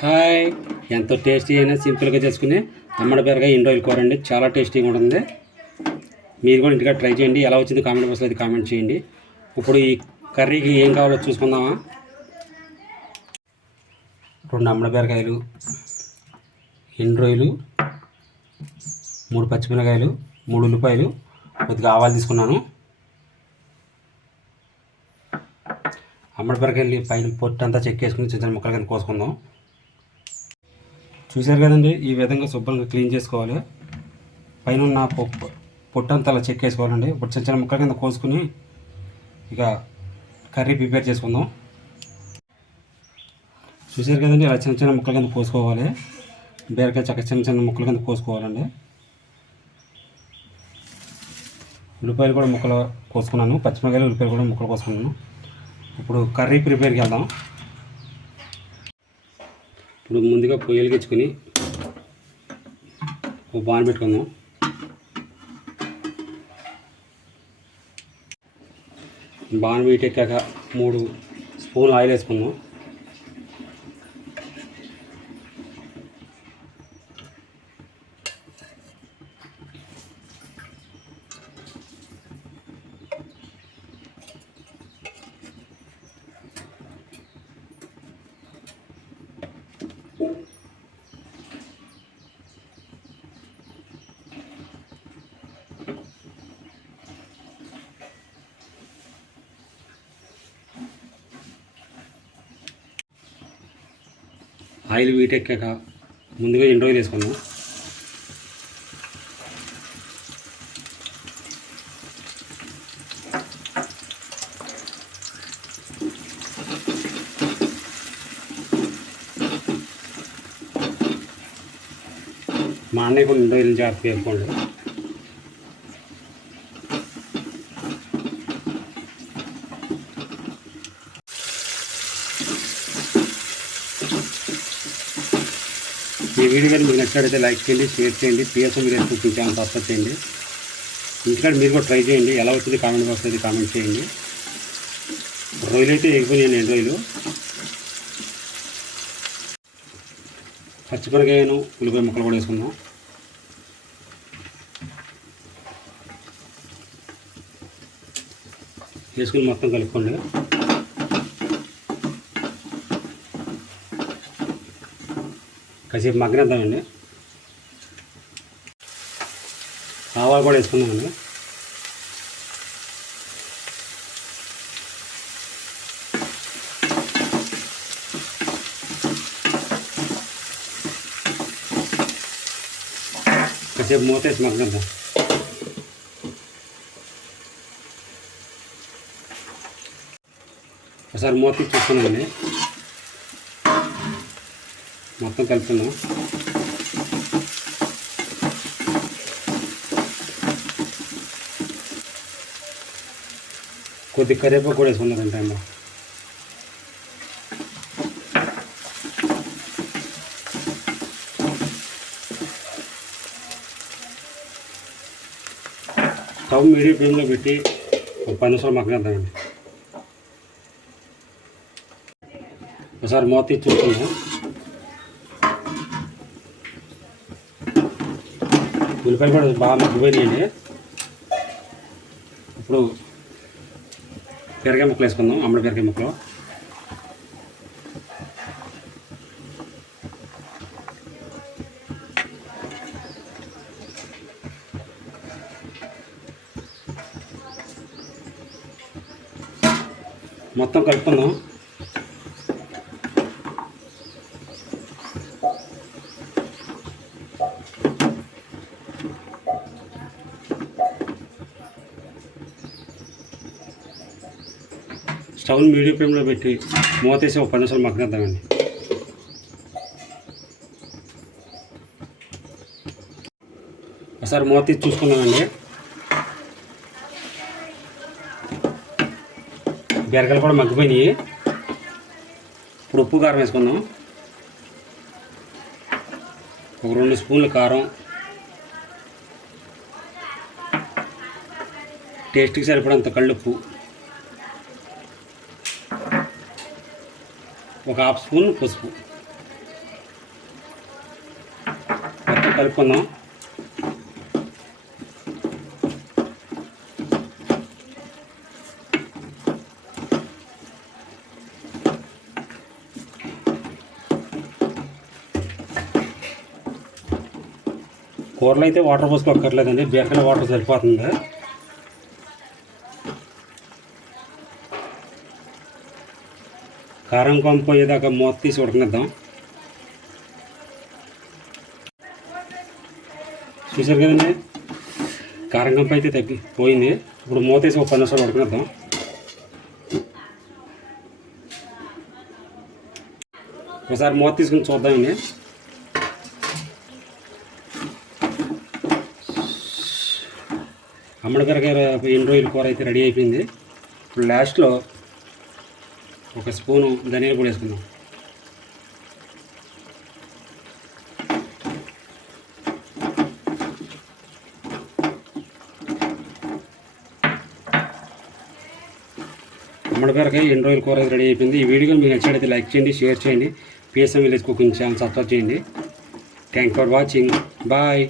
Hi. ఎంతో tasty అయినా సింపుల్గా చేసుకునే అమ్మడి బెరగా ఇండో కూర అండి. చాలా టేస్టీగా ఉంటుంది. మీరు కూడా ఇంటిగా ట్రై చేయండి. ఎలా వచ్చింది కామెంట్ బాక్స్లో అయితే కామెంట్ చేయండి. ఇప్పుడు ఈ కర్రీకి ఏం కావాలో చూసుకుందామా? రెండు అమ్మడి బెరకాయలు ఎండ్రోయిలు మూడు పచ్చిమిరకాయలు మూడు ఉల్లిపాయలు కొద్దిగా ఆవాలు తీసుకున్నాను. అమ్మడబెరకాయలు పైన పొట్టు అంతా చెక్కేసుకుని చిన్న చిన్న ముక్కలు కింద కోసుకుందాం. చూశారు కదండి ఈ విధంగా శుభ్రంగా క్లీన్ చేసుకోవాలి. పైన ఉన్న పొట్టు పొట్టంతా అలా చెక్కేసుకోవాలండి ఇప్పుడు చిన్న చిన్న ముక్కల కింద కోసుకుని ఇక కర్రీ ప్రిపేర్ చేసుకుందాం. చూసారు కదండి ఇలా చిన్న చిన్న ముక్కల కింద కోసుకోవాలి. బీరకాయ చక్క చిన్న చిన్న ముక్కల కింద కోసుకోవాలండి. ఉల్లిపాయలు కూడా ముక్కలు కోసుకున్నాను. పచ్చిమిరకాయలు ఉల్లిపాయలు కూడా ముక్కలు కోసుకున్నాను. ఇప్పుడు కర్రీ ప్రిపేర్కి వెళ్దాం. ఇప్పుడు ముందుగా పొయ్యి వెలిగించుకొని ఒక బాన్ పెట్టుకుందాం. బాన్ వీటెక్కాక మూడు స్పూన్లు ఆయిల్ వేసుకుందాం ఆయిల్ వీటెక్కాక ముందుగా ఎండు ఆయిల్ వేసుకుందాం. మా అన్నయ్య కూడా ఎండు ఆయిల్ జాగ్రత్త వేసుకోండి. ఈ వీడియో కానీ మీకు నచ్చినట్లయితే లైక్ చేయండి షేర్ చేయండి పిఎస్ఎం మీరు కుకింగ్ ఛానల్ సబ్స్క్రైబ్ చేయండి. ఇంటికాడ మీరు కూడా ట్రై చేయండి. ఎలా వచ్చింది కామెంట్ బాక్స్ అయితే కామెంట్ చేయండి. రొయ్యలు అయితే ఎగిపోయాను నేను రొయ్యలు. పచ్చిమిరకాయను ఉల్లిపాయ ముక్కలు కూడా వేసుకుందాం. వేసుకుని మొత్తం కలుపుకోండి. కాసేపు మగ్గనిద్దామండి ఆవాలు కూడా వేసుకుందామండి కాసేపు మూత వేసి మగ్గనిద్దాం ఒకసారి మూత తీసి చూసుకున్నామండి మొత్తం కలుపుకుందాం కొద్ది కరివేపాకు కూడా వేసుకున్నారంట టైంలో స్టవ్ మీడియం ఫ్లేమ్లో పెట్టి ఒక పది నిమిషాలు మగ్గనిద్దామండి. ఒకసారి మూత తీసి చూసుకుందాం. ఉల్లిపాయలు కూడా బాగా మగ్గిపోయినాయండి ఇప్పుడు పెరగాయ ముక్కలు వేసుకుందాం అమ్మడి పెరగాయ ముక్కలు. మొత్తం కలుపుకుందాం. స్టవ్ని మీడియం ఫ్లేమ్లో పెట్టి మూతేసి ఒక పది నిమిషాలు మగ్గనిద్దామండి ఒకసారి మూత తీసి చూసుకుందామండి. బెరకలు కూడా మగ్గిపోయినాయి. ఇప్పుడు ఉప్పు కారం వేసుకుందాం. ఒక రెండు స్పూన్ల కారం. టేస్ట్కి సరిపడంత కళ్ళుప్పు. ఒక హాఫ్ స్పూన్ పసుపు. మొత్తం కలుపుకుందాం. కూరలో అయితే వాటర్ పోసుకోక్కర్లేదండి. బీకర్లో వాటర్ సరిపోతుంది? కారం కొంప పోయేదాకా మూత తీసి ఉడకనిద్దాం. చూసారు కదండి? కారం కంప అయితే తగ్గి పోయింది. ఇప్పుడు మూత వేసి ఒక పది నిమిషాలు ఉడకనిద్దాం. ఒకసారి మూత తీసుకుని చూద్దామండి. అమ్మడికరకాయ ఎన్ని రోజుల కూర అయితే రెడీ అయిపోయింది. ఇప్పుడు లాస్ట్లో ఒక స్పూను ధనియాల పొడి వేసుకుందాం. అమ్మడికరకాయ ఎన్ని రోజుల కూర రెడీ అయిపోయింది? ఈ వీడియో మీకు నచ్చినట్లయితే లైక్ చేయండి షేర్ చేయండి. P S M village cooking channel subscribe చేయండి. Thank for watching bye